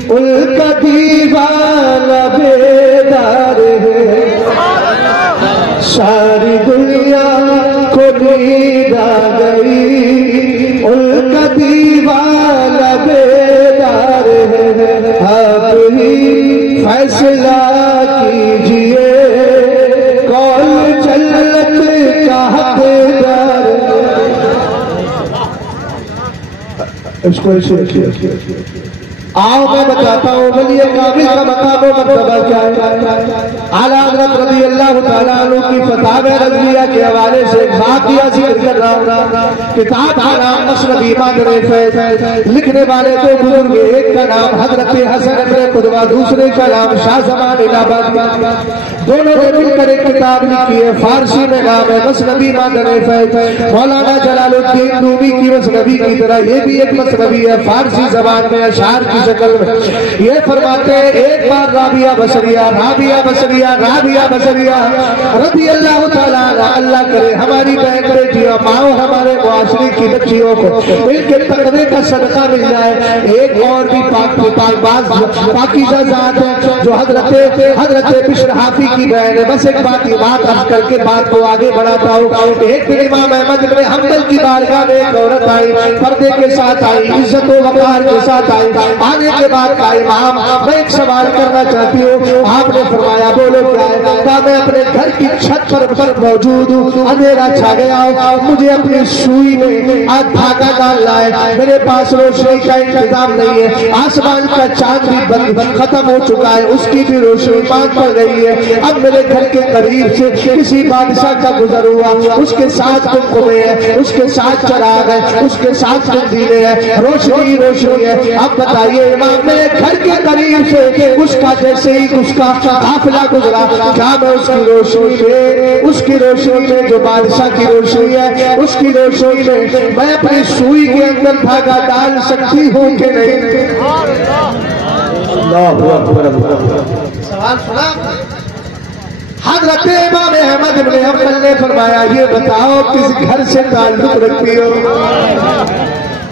ان کا دیوانہ بیدار ہے، ساری دنیا کو نیند آ گئی، ان کا دیوانہ بیدار ہے، آپ ہی فیصلہ کیجئے کون جنت کا حقدار ہے۔ اس کو ایسے رکھیے، آؤ میں بتاتا ہوں ولی کامل کا مقام و مرتبہ کیا ہے۔ اعلیٰ حضرت رضی اللہ تعالیٰ عنہ کی فتاوی رضویہ کے حوالے سے ایک واقعہ ذکر کر رہا ہوں۔ کتاب کا نام مسند امام فیض، لکھنے والے دو بزرگ، ایک کا نام حضرت حسن ابن قدوہ، دوسرے کا نام شاہ زمان الہ آباد، دونوں نے مل کر ایک کتاب لکھی ہے، فارسی میں نام ہے مسند امام فیض۔ مولانا جلال الدین رومی کی مسنوی کی طرح یہ بھی ایک مسنوی ہے، فارسی زبان میں اشعار کی شکل میں۔ یہ فرماتے ہیں ایک بار رابعہ بصریہ رضی اللہ تعالیٰ عنہ، اللہ کرے ہماری بہن بیٹیوں، ماں اور ہمارے معاشرے کی بچیوں کو ان کے تقوی کا صدقہ مل جائے۔ ایک اور بھی پاکیزہ ذات ہے جو حضرت بشر حافی کی بہن ہے۔ بس ایک بات عرض کر کے بات کو آگے بڑھاتا ہوں۔ ایک دن امام احمد بن حنبل کی بارگاہ میں ایک عورت آئی، پردے کے ساتھ آئی، عزت و وقار کے ساتھ آئی۔ آنے کے بعد کہا امام میں ایک سوال کرنا چاہتی ہوں۔ آپ نے فرمایا بولو کیا ہے؟ کہا میں اپنے گھر کی چھت پر موجود ہوں، اندھیرا چھا گیا، مجھے اپنی سوئی میں آج دھاگا ڈالنا ہے، میرے پاس روشنی کا انتظام نہیں ہے، آسمان کا چاند بھی ختم ہو چکا ہے، اس کی بھی روشنی بند پڑ گئی ہے۔ اب میرے گھر کے قریب سے کسی بادشاہ کا گزر ہوا، اس کے ساتھ کنکمے ہے، اس کے ساتھ چراغ ہے، اس کے ساتھ قندیلیں ہیں، روشنی ہے۔ اب بتائیے امام میرے گھر کے قریب سے اس کا جیسے ہی اس کا قافلہ گزرا، کیا میں اس کی روشنی میں جو بادشاہ کی روشنی ہے اس کی روشنی میں اپنی سوئی کے اندر دھاگا ڈال سکتی ہوں کہ نہیں؟ سوال سنا؟ حضرت امام احمد بن حنبل نے فرمایا یہ بتاؤ کس گھر سے تعلق رکھتی ہو؟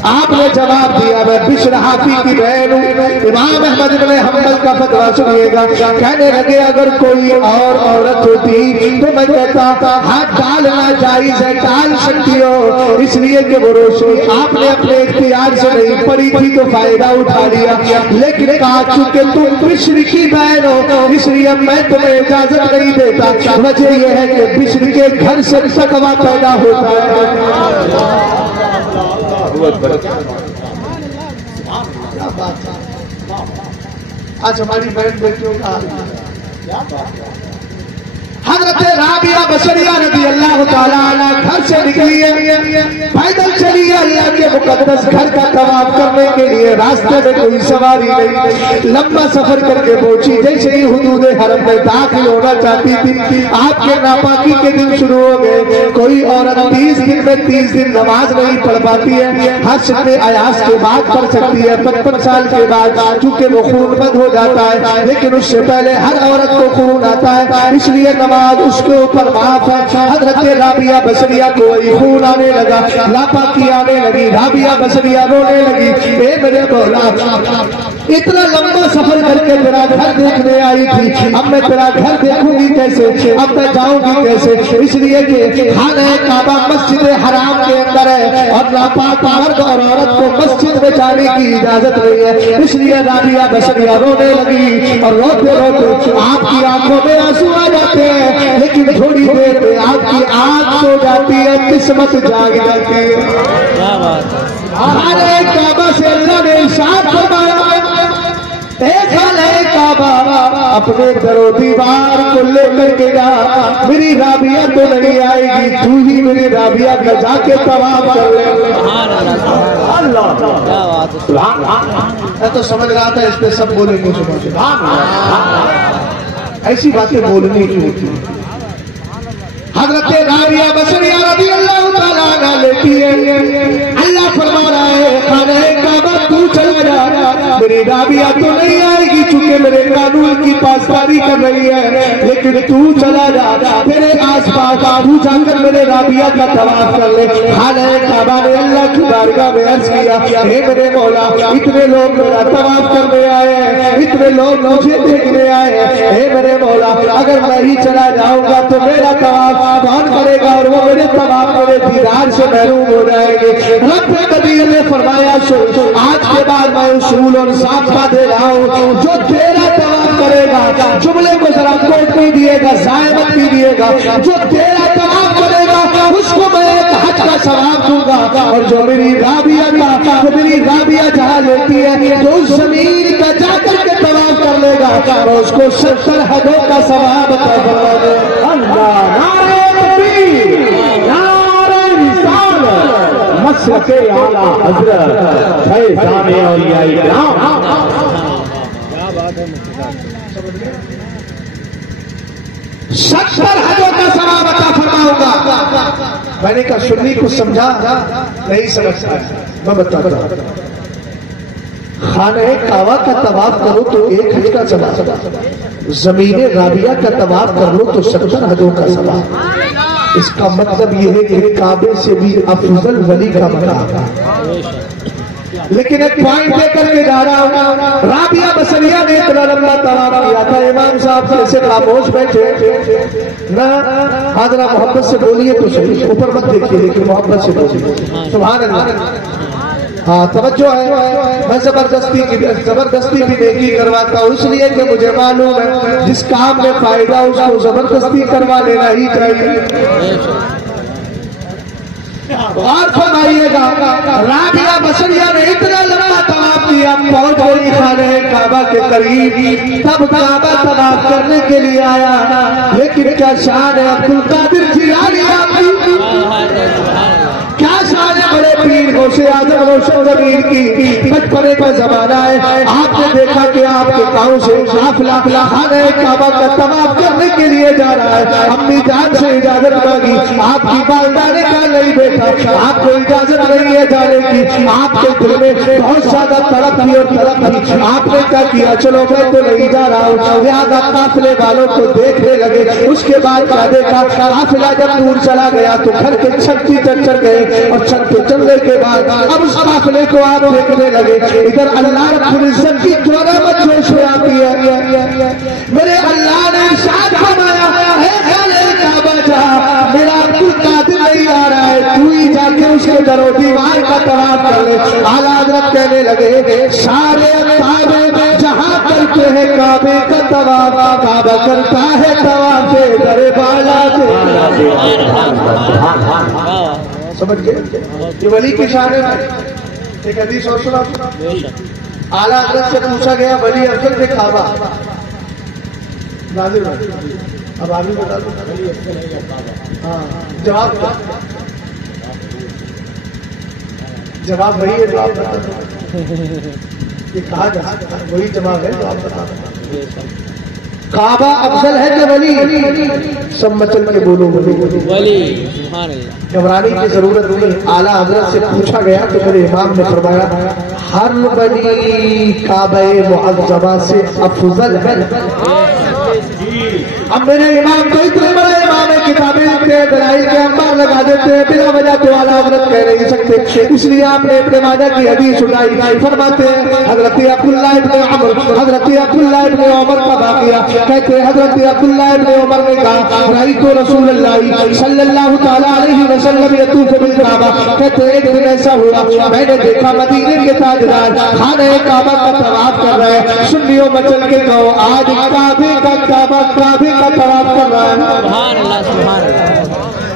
آپ نے جواب دیا میں بشر حافی کی بہن ہوں۔ امام احمد بن حنبل کا فتویٰ سنیے گا، کہنے لگے اگر کوئی اور عورت ہوتی تو میں کہتا ہاتھ ڈالنا جائز ہے، ڈال سکتی ہو، اس لیے کہ وہ روشنی آپ نے اپنے اختیار سے نہیں پڑی تھی تو فائدہ اٹھا لیا، لیکن کہا چونکہ تم بشر کی بہن ہو اس لیے میں تمہیں اجازت نہیں دیتا۔ وجہ یہ ہے کہ بشر کے گھر سے تقویٰ پیدا ہوتا ہے۔ آج ہماری بہن بیٹیوں کا حضرت رابعہ بصریہ رضی اللہ تعالیٰ عنہ گھر سے نکلی ہے، پیدل چلی لیے اللہ کے مقدس گھر کا طواف کرنے کے لیے راستے میں کوئی سواری نہیں، لمبا سفر کر کے پہنچی، جیسے ہی حدود حرم میں داخل ہونا چاہتی تھی آپ کے ناپاکی کے دن شروع ہو گئے۔ کوئی عورت 30 دن میں 30 دن نماز نہیں پڑھ پاتی ہے، ہر شب ایاس کے بعد پڑھ سکتی ہے، 55 سال کے بعد، چونکہ وہ خون بند ہو جاتا ہے، لیکن اس سے پہلے ہر عورت کو خون آتا ہے، اس لیے نماز اس کے اوپر معاف ہے۔ حضرت رابعہ بصریہ کو وہی خون آنے لگا، ناپاکی آنے لگی، رابعہ بصریہ رونے لگی، اے میرے مولا اتنا لمبا سفر کر کے تیرا گھر دیکھنے آئی تھی، اب میں تیرا گھر دیکھوں گی کیسے، اب میں جاؤں گی کیسے، اس لیے کہ خانہ کعبہ مسجد حرام کے اندر ہے اور ناپاک مرد اور عورت کو مسجد میں جانے کی اجازت نہیں ہے، اس لیے رابعہ بصریہ رونے لگی اور روتے روتے آپ کی آنکھوں میں آنسو آ جاتے ہیں، لیکن تھوڑی دیر میں آپ کی آنکھ سو جاتی ہے، قسمت جاگ جاتی ہے۔ خانہ کعبہ سے اللہ نے ارشاد فرمایا اے خانہ کعبہ اپنے در و دیوار کو لے کر کے جا، میری رابعہ تو نہیں آئے گی، تو ہی میری رابعہ کا جا کے طواف کر لے۔ میں تو سمجھ رہا تھا اس پہ سب بولیں گے ایسی باتیں بولنے کی ہوتی ہیں۔ حضرت رابعہ بصریہ رضی اللہ تعالیٰ عنہ لیتی ہے، اللہ فرما رہا ہے خانہ کعبہ تو چلا جا، میری رابعہ تو نہیں آئے گی چونکہ میرے قانون کی پاسداری کر رہی ہے، لیکن تو چلا جا، میرے آس پاس تو جا کر میرے رابعہ کا طواف کر لے۔ خانہ کعبہ نے اللہ کی بارگاہ میں عرض کیا اے میرے مولا اتنے لوگ میرا طواف کرنے آئے ہیں، اتنے لوگ مجھے دیکھنے آئے ہیں، اے میرے مولا اگر میں ہی چلا جاؤں گا تو میرا طواف کون کرے گا اور وہ میرے طواف میرے دیدار سے محروم ہو جائیں گے۔ رب قدیر نے فرمایا آج کے بعد میں اصول اور ضابطہ دے رہا ہوں، جو تیرا طواف کرے گا، جملے کو ذرا کوٹ نہیں دیے گا، زائمت نہیں دیے گا، جو تیرا طواف کرے گا اس کو میں ایک حج کا ثواب دوں گا، اور جو میری رابعہ جہاں لیتی ہے جو اس زمین کا جا کر کے طواف کر لے گا اور اس کو 70 حجوں کا ثواب عطا فرما دے۔ اللہ نعرہ تکبیر، نعرہ رسالت، مسلک اعلیٰ حضرت فیضان اولیاء کرام۔ 70 حجوں کا ثواب عطا فرماؤں گا۔ میں نے کہا سنی کو سمجھا نہیں سمجھتا، میں بتاتا ہوں۔ خانہ کعبہ کا طواف کرو تو 1 حج کا ثواب، زمین رابعہ کا طواف کر لو تو 70 حجوں کا ثواب۔ اس کا مطلب یہ ہے کہ کعبے سے بھی افضل ولی کا مقام ہے۔ لیکن ایک پوائنٹ دے کر کے جا رہا ہوں، رابعہ بصریہ نے اتنا لمبا طواف کیا تھا، امام صاحب جیسے خاموش بیٹھے نہ، حاضرہ محبت سے بولیے تو صحیح، اوپر مت دیکھیے لیکن محبت سے بولیے، سبحان اللہ۔ ہاں توجہ ہے، میں زبردستی بھی نیکی کرواتا ہوں، اس لیے کہ مجھے معلوم ہے جس کام میں فائدہ اس کو زبردستی کروا لینا ہی چاہیے۔ اور فرمائیے گا رابعہ بصریہ نے اتنا لمبا طواف کیا، پہنچ گئی خانہ کعبہ کے قریب، تب کعبہ طواف کرنے کے لیے آیا، لیکن کیا شان ہے عبدالقادر جیلانی آپ کی، کیا شان ہے بڑے پیر غوث اعظم روشن ضمیر کی، بچپنے کا زمانہ ہے، آپ نے دیکھا کہ آپ کے پاؤں سے قافلہ خانہ کعبہ کا طواف کرنے کے لیے جا رہا ہے، امی جان سے اجازت مانگی، آپ کی والدہ نے کہا نہیں بیٹا آپ کو اجازت نہیں ہے جانے کی، آپ کے دل میں بہت زیادہ تڑپ تھی اور طلب تھی، آپ نے کیا کیا چلو میں تو نہیں جا رہا ہوں، لہذا قافلے والوں کو دیکھنے لگے، اس کے بعد کیا دیکھا قافلہ جب دور چلا گیا تو گھر کے چھت کی چڑھ گئے، اور چھت پہ چلنے کے بعد اب اس قافلے کو آپ دیکھنے لگے، ادھر اللہ رب العزت کی جوڑا جوش میں آتی ہے، میرے اللہ نے ارشاد فرمایا اے خانہ کعبہ جا، میرا عبدالقادر نہیں آ رہا ہے، تو ہی جا کے اس کے در و دیوار کا طواف کر لے۔ اعلیٰ حضرت کہنے لگے سارے کعبے میں جہاں کرتے ہیں کعبے کا طواف، کعبہ کرتا ہے طواف در بالا سے۔ سمجھ گئے یہ ولی کی شان ہے۔ ایک حدیث اور سنا، اعلیٰ حضرت سے پوچھا گیا ولی افضل سے کعبہ، ناظر اب آگے بتا دو، ہاں جواب جواب وہی ہے جو آپ بتا رہے ہیں، یہ کہا جا سکتا ہے وہی جواب ہے جو آپ بتا رہے ہیں۔ کعبہ افضل ہے کہ ولی؟ سب مچل کے بولو ولی۔ ولی سبحان اللہ۔ گھبرانے کی ضرورت نہیں۔ اعلیٰ حضرت سے پوچھا گیا تو میرے امام نے فرمایا ہر ولی کعبہ معظمہ سے افضل ہے۔ اب میرے امام تو اتنے بڑے امام ہے، کتابیں لکھتے ہیں، دلائل کے انبار لگا دیتے ہیں، بلا وجہ تو اعلیٰ حضرت کہہ نہیں سکتے، اس لیے آپ نے ابن ماجہ کی حدیث اٹھائی، فرماتے ہیں حضرت عبداللہ ابن عمر، حضرت عبداللہ ابن عمر کا واقعہ، کہتے ہیں حضرت عبداللہ ابن عمر نے کہا رأیت رسول اللہ صلی اللہ تعالیٰ علیہ وسلم یطوف بالکعبہ، کہتے ہیں ایک دن ایسا ہوا میں نے دیکھا مدینے کے تاجدار خانہ کعبہ کا طواف کر رہے ہیں۔ سنیوں مچل کے کہو آج کعبے کا طواف کر رہا ہے۔ سبحان اللہ سبحان اللہ۔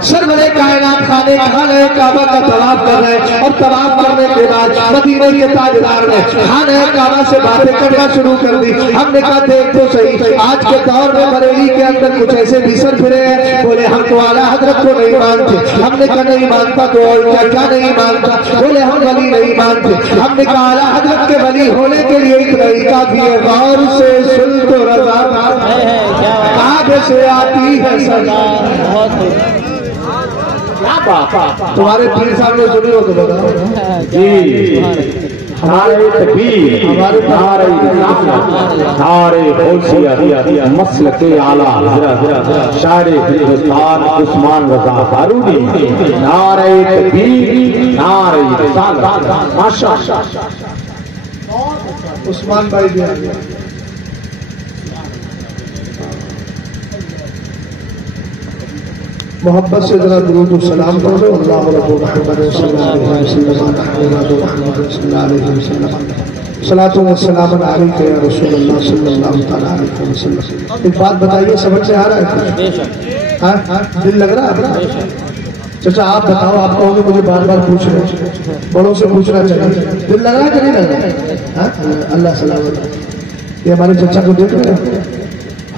سرور کائنات خانہ کعبہ کا طواف کر رہے ہیں، اور طواف کرنے کے بعد مدینے کے تاجدار نے خانہ کعبہ سے باتیں کرنا شروع کر دی۔ ہم نے کہا دیکھ تو صحیح آج کے دور میں بریلی کے اندر کچھ ایسے بسر پھرے ہیں، بولے ہم تو اعلیٰ حضرت کو نہیں مانتے۔ ہم نے کہا نہیں مانتا تو اور کیا نہیں مانتا؟ بولے ہم ولی نہیں مانتے۔ ہم نے کہا اعلیٰ حضرت کے ولی ہونے کے لیے اتنا ہی کافی ہے، غور سے سن تو رضا کعبے سے آتی ہے صدا۔ تمہارے پیر صاحب نے سنی ہو تو بتاؤ جی ہمارے تکبیر، ہمارے غوثیہ مسلک اعلیٰ حضرت شاعر ہندوستان عثمان رضا فاروقی، نعرہ تکبیر، نعرہ رسالت۔ ماشاءاللہ عثمان بھائی بھی آ گیا۔ محبت سے ذرا درود و سلام پڑھو۔ اللہ رب محمد صلی اللہ علیہ وسلم، محمد صلی اللہ علیہ وسلم، صلاۃ و سلام علیک یا رسول اللہ صلی اللہ تعالیٰ علیہ وسلم۔ ایک بات بتائیے، سمجھ سے آ رہا ہے کچھ؟ ہاں دل لگ رہا ہے؟ چچا آپ بتاؤ، آپ کہو گے مجھے بار بار پوچھ رہے، بڑوں سے پوچھنا چاہیے، دل لگ رہا ہے کہ نہیں لگ رہا ہے؟ اللہ سلامت۔ یہ ہمارے چچا کو دیکھ رہے ہیں،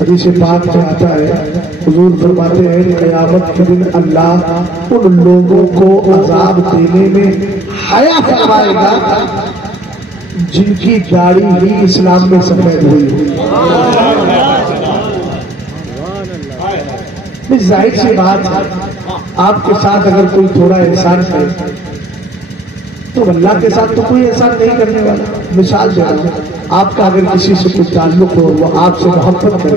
حدیث پاک میں آتا ہے حضور فرماتے ہیں قیامت کے دن اللہ ان لوگوں کو عذاب دینے میں حیا فرمائے گا جن کی داڑھی ہی اسلام میں سفید ہوئی۔ ظاہر سی بات ہے، آپ کے ساتھ اگر کوئی تھوڑا احسان کرے تو اللہ کے ساتھ تو کوئی احسان نہیں کرنے والا۔ مثال دے رہا ہوں، آپ کا اگر کسی سے کوئی تعلق ہو، وہ آپ سے محبت کرے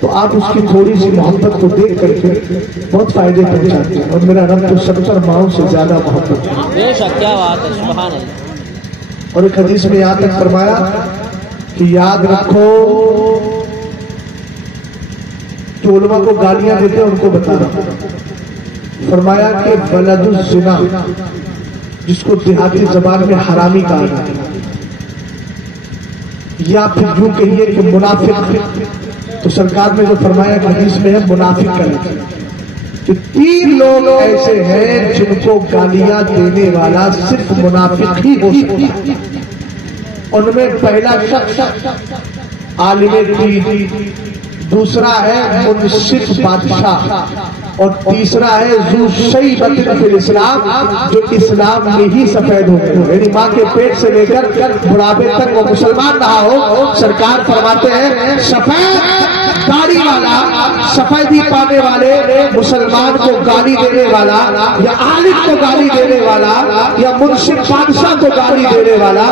تو آپ اس کی تھوڑی سی محبت کو دیکھ کر کے بہت فائدے پہنچاتے ہیں، اور میرا رب تو 70 ماؤں سے زیادہ محبت ہے۔ بے شک کیا بات ہے، سبحان اللہ۔ اور ایک حدیث میں یہاں تک فرمایا کہ یاد رکھو، جو علماء کو گالیاں دیتے ہیں ان کو بتا رہا ہوں، فرمایا کہ ولد الزنا، جس کو دیہاتی زبان میں حرامی کہا جاتا ہے، یا پھر یوں کہیے کہ منافق، تو سرکار نے جو فرمایا کہ حدیث میں ہے منافق کا لفظ، کہ 3 لوگ ایسے ہیں جن کو گالیاں دینے والا صرف منافق ہی ہو سکتا ہے۔ ان میں پہلا شخص عالم دین، دوسرا ہے منصف بادشاہ، اور تیسرا ہے ذو شیبۃ فی الاسلام، جو اسلام میں ہی سفید ہو گئے، یعنی ماں کے پیٹ سے لے کر بڑھاپے تک وہ مسلمان رہا ہو۔ سرکار فرماتے ہیں سفید داڑھی والا، سفیدی پانے والے مسلمان کو گالی دینے والا، یا عالم کو گالی دینے والا، یا منصف بادشاہ کو گالی دینے والا،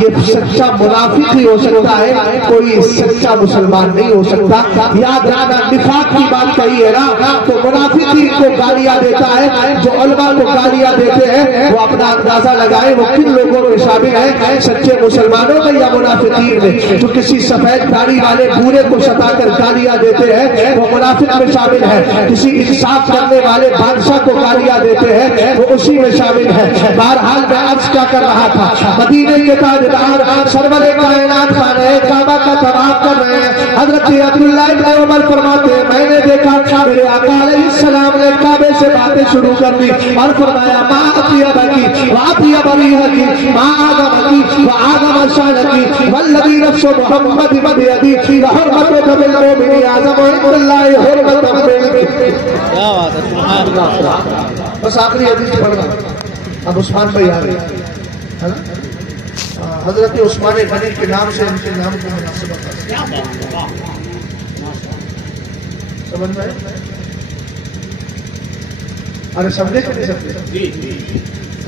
یہ سچا منافق ہی ہو سکتا ہے، کوئی سچا مسلمان نہیں ہو سکتا۔ یاد رکھنا، نفاق کی بات کہی ہے نا، تو منافقین کو گالیاں دیتا ہے، جو علماء کو گالیاں دیتے ہیں وہ اپنا اندازہ لگائے وہ کن لوگوں میں شامل ہیں، سچے مسلمانوں میں یا منافقین میں۔ جو کسی سفید داڑھی والے بورے کو ستا کر گالیاں دیتے ہیں وہ منافق میں شامل ہے، کسی انصاف کرنے والے بادشاہ کو گالیاں دیتے ہیں وہ اسی میں شامل ہے۔ بہرحال میں عرض کیا کر رہا تھا، مدینے کے تاجدار سرور کائنات خانہ کعبہ کا طواف کر رہے ہیں۔ حضرت عبداللہ ابن عمر فرماتے ہیں میں نے دیکھا میرے آقا علیہ السلام نے کعبے سے باتیں شروع کر دی اور فرمایا ما اطیبکی واطیب ما اعظمکی واعظم شانکی والذی نفس محمد بیدی لحرمتک بالمؤمن اعظم عند اللہ حرمت منک۔ کیا بات ہے، سبحان اللہ۔ بس آخری حدیث پڑھنا، اب عثمان بھائی آ گئے۔ حضرت عثمان غنی کے نام سے ان کے نام کو مناسبت ہے. سمجھ میں؟ ارے سمجھے کہ نہیں سمجھے؟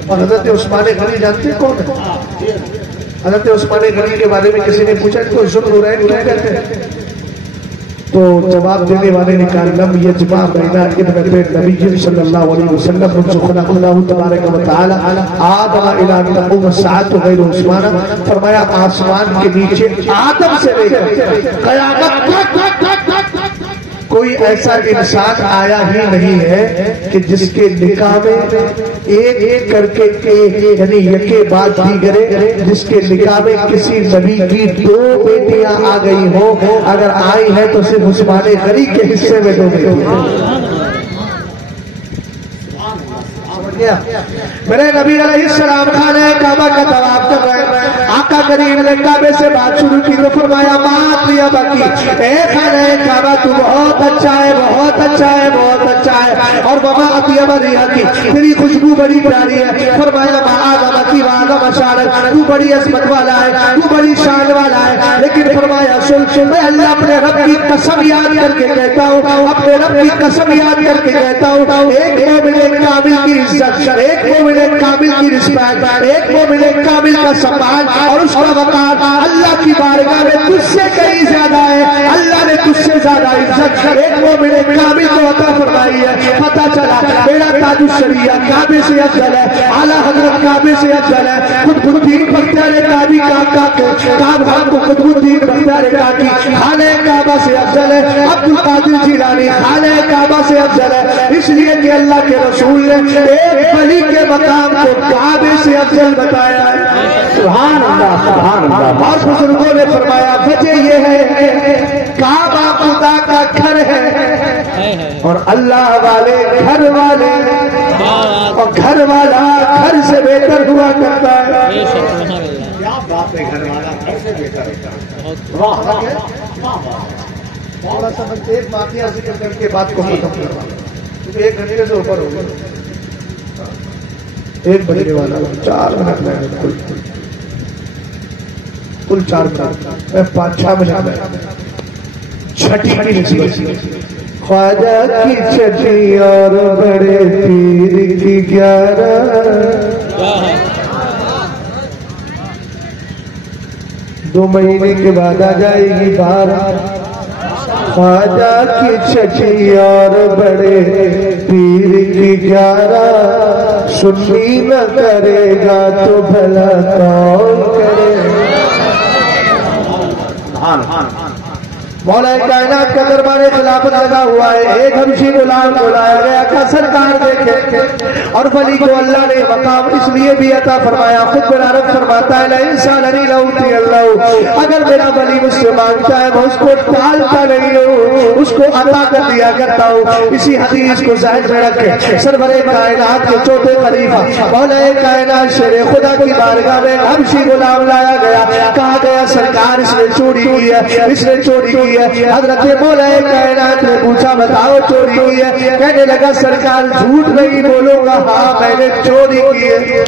اور حضرت عثمان غنی جانتے ہیں کون ہے؟ حضرت عثمان غنی کے بارے میں کسی نے پوچھا کوئی ظلم ہو رہا ہے کیا کہتے ہیں؟ تو جواب دینے والے نے کہا لم یجمع بین ابنۃ النبی صلی اللہ علیہ وسلم منذ خلق اللہ تبارک و تعالی آدم الی ان تقوم الساعة غیر عثمان. فرمایا آسمان کے نیچے آدم سے لے کر قیامت تک کوئی ایسا انسان آیا ہی نہیں ہے کہ جس کے نکاح میں ایک ایک کر کے یعنی یکے بعد دیگرے جس کے نکاح میں کسی نبی کی 2 بیٹیاں آ گئی ہو. اگر آئی ہے تو صرف عثمان غنی کے حصے میں 2 بیٹیاں. میرے نبی علیہ السلام خانہ کعبہ کا طواف کر رہے ہیں. آقا کریم نے کعبے سے بات شروع کی تو فرمایا مات لیا باقی اے خانہ کعبہ تو بہت اچھا ہے بہت اچھا ہے بہت اچھا ہے اور وما اطیب ریحا کی تیری خوشبو بڑی پیاری ہے. فرمایا معاذ کی وعظم شانت تو بڑی عظمت والا ہے تو بڑی شان والا ہے. لیکن فرمایا سن میں اللہ اپنے رب کی قسم یاد کر کے کہتا ہوں اپنے رب کی قسم یاد کر کے کہتا ہوں ایک مومن کامل کی عزت ایک مومن کامل کی رسپیکٹ ایک مومن کامل کا سمان اور اس کا وقار اللہ کی بارگاہ میں تجھ سے کہیں زیادہ ہے. اللہ نے تجھ سے زیادہ عزت ایک مومن کامل کو عطا فرمائی ہے. پتہ چلا میرا تاج الشریعہ کعبے سے افضل ہے. اعلیٰ حضرت کعبے سے افضل ہے. قطب الدین بختیار کعبی قطب الدین بختیار کعبی خانہ کعبہ سے افضل ہے. عبد القادر جیلانی خانہ کعبہ سے افضل ہے. اس لیے کہ اللہ کے رسول نے ایک ولی کے مقام کو کعبے سے افضل بتایا ہے. سبحان اللہ سبحان اللہ. اور بزرگوں نے فرمایا وجہ یہ ہے کعبہ خدا کا گھر ہے اور اللہ والے گھر والے اور گھر والا گھر سے بہتر ہوا کرتا ہے. کیا بات ہے گھر والا گھر سے بہتر ہوتا ہے. تھوڑا سا ایک واقعہ ذکر کر کے بات کو ختم کروا کیونکہ 1 گھنٹے سے اوپر ہو گیا. 1 بجنے والا 4 منٹ میں کل 4 منٹ میں 5-6 منٹ میں چھٹی نسبت خواجہ کی چھٹی اور بڑے پیر کی 11 2 مہینے کے بعد آ جائے گی 12 خواجہ کی چھٹی اور بڑے پیر کی 11 سنی نہ کرے گا تو بھلا کون کرے. مولا کائنات کا دربار خلافت لگا ہوا ہے. ایک حبشی غلام کو لایا گیا کہ سرکار دیکھے اور ولی کو اللہ نے مقام اس لیے بھی عطا فرمایا. خود میرا رب فرماتا ہے انسان نہیں لوٹی اللہ اگر میرا ولی مجھ سے مانگتا ہے میں اس کو ٹالتا نہیں ہوں اس کو عطا کر دیا کرتا ہوں. اسی حدیث کو ذہن میں رکھے سرور کائنات کے چوتھے خلیفہ مولا کائنات شیر خدا کی بارگاہ میں حبشی غلام لایا گیا. کہا گیا سرکار اس نے چوری کی ہے اس نے چوری کی ہے. حضرت مولا کائنات نے پوچھا بتاؤ چوری ہوئی ہے. کہنے لگا سرکار جھوٹ نہیں بولوں گا ہاں میں نے چوری کی ہے.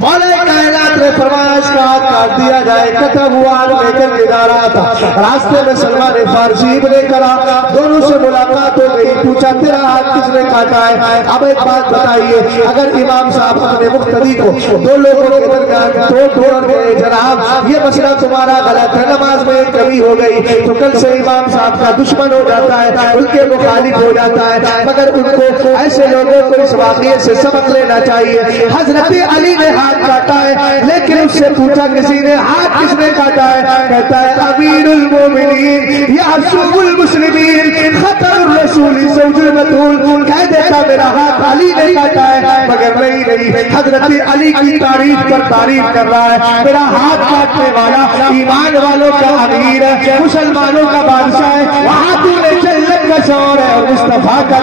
مولا کائنات نے فرمایا اس کا ہاتھ کاٹ دیا جائے. کتا ہوا لے کر کے جا رہا تھا راستے میں سلمان فارسی ابن کرا دونوں سے ملاقات ہو گئی. پوچھا تیرا ہاتھ کس نے کاٹا ہے؟ اب ایک بات بتائیے اگر امام صاحب اپنے مقتدی کو 2 لوگوں کے درمیان توڑ گئے جناب یہ مسئلہ تمہارا غلط ہے نماز میں ایک کمی ہو گئی تو کل سے امام صاحب کا دشمن ہو جاتا ہے ان کے مخالف ہو جاتا ہے. مگر ان کو ایسے لوگوں کو اس واقعے سے سبق لینا چاہیے. حضرت علی نے ہاتھ کاٹا ہے لیکن اس سے پوچھا کسی نے ہاتھ کس نے کاٹا ہے؟ کہتا ہے امیر المومنین یعصب المسلمین خطر الرسول زوج البتول. کہہ دیتا میرا ہاتھ علی نے کاٹا ہے مگر نہیں حضرت علی کی تعریف پر تعریف کر رہا ہے. میرا ہاتھ کاٹنے والا ایمان والوں کا امیر ہے مسلمانوں کا بادشاہ ہے. وہاں تو نے جنت کا شور ہے اور مصطفیٰ کا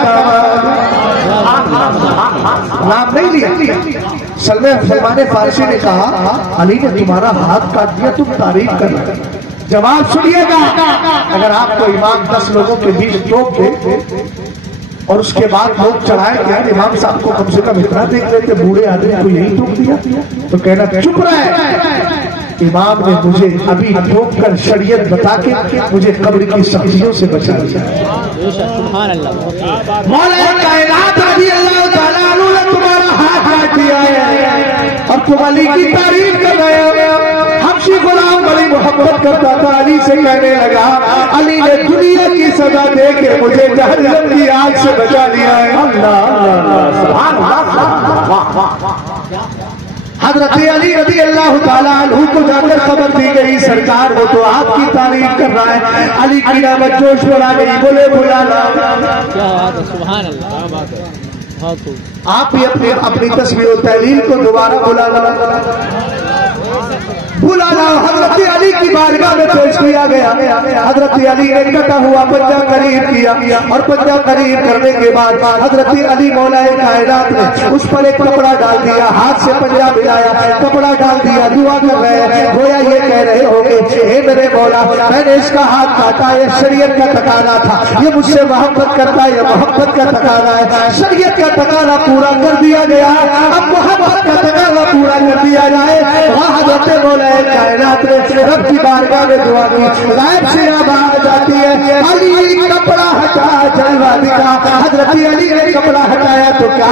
نام نہیں لیا. سلمان فارسی نے کہا علی نے تمہارا ہاتھ کاٹ دیا تم تعریف کر رہے. جواب سنیے گا اگر آپ کو امام 10 لوگوں کے بیچ ٹوک دے اور اس کے بعد لوگ چڑھائے کہ امام صاحب کو کم سے کم اتنا دیکھ لیتے، بوڑھے آدمی کو یہی ٹوک دیا، تو کہنا چپ رہے، امام نے مجھے ابھی ٹھوک کر شریعت بتا کے مجھے قبر کی سختیوں سے بچا دیا۔ سبحان اللہ۔ مولا کائنات رضی اللہ تعالیٰ عنہ نے تمہارا ہاتھ کاٹ دیا ہے اور تم علی کی تعریف کر رہے ہو۔ حبشی غلام بڑی محبت کرتا تھا، علی سے کہنے لگا علی نے دنیا کی سزا دے کے مجھے جہنم کی آگ سے بچا لیا ہے۔ حضرت علی رضی اللہ تعالیٰ عنہ کو جا کر خبر دی گئی سرکار وہ تو آپ کی تعریف کر رہا ہے، علی کی نعمت جوش بڑھا گئی، بولے بلانا۔ کیا بات ہے، سبحان اللہ، بات ہے بہت خوب۔ آپ بھی اپنی تصویر و تحلیل کو دوبارہ بلانا۔ حضرت علی کی بارگاہ میں پیش کیا گیا، حضرت علی نے کٹا ہوا پنجہ قریب کیا اور پنجہ قریب کرنے کے بعد حضرت علی مولا کائنات نے اس پر ایک کپڑا ڈال دیا، ہاتھ سے پنجہ ملایا، کپڑا ڈال دیا، دعا کر رہے ہیں، گویا یہ کہہ رہے ہوگے اے میرے مولا میں نے اس کا ہاتھ کاٹا، یہ شریعت کا تقاضا تھا، یہ مجھ سے محبت کرتا ہے، یہ محبت کا تقاضا ہے، شریعت کا تقاضا پورا کر دیا گیا، اب محبت کا تقاضا پورا کر دیا جائے۔ حضرت مولا کائنات نے رب کی بارگاہ میں دعا کی، غائب سے آواز آتی ہے علی کپڑا ہٹا جلوہ دکھا۔ حضرت علی نے کپڑا ہٹایا تو کیا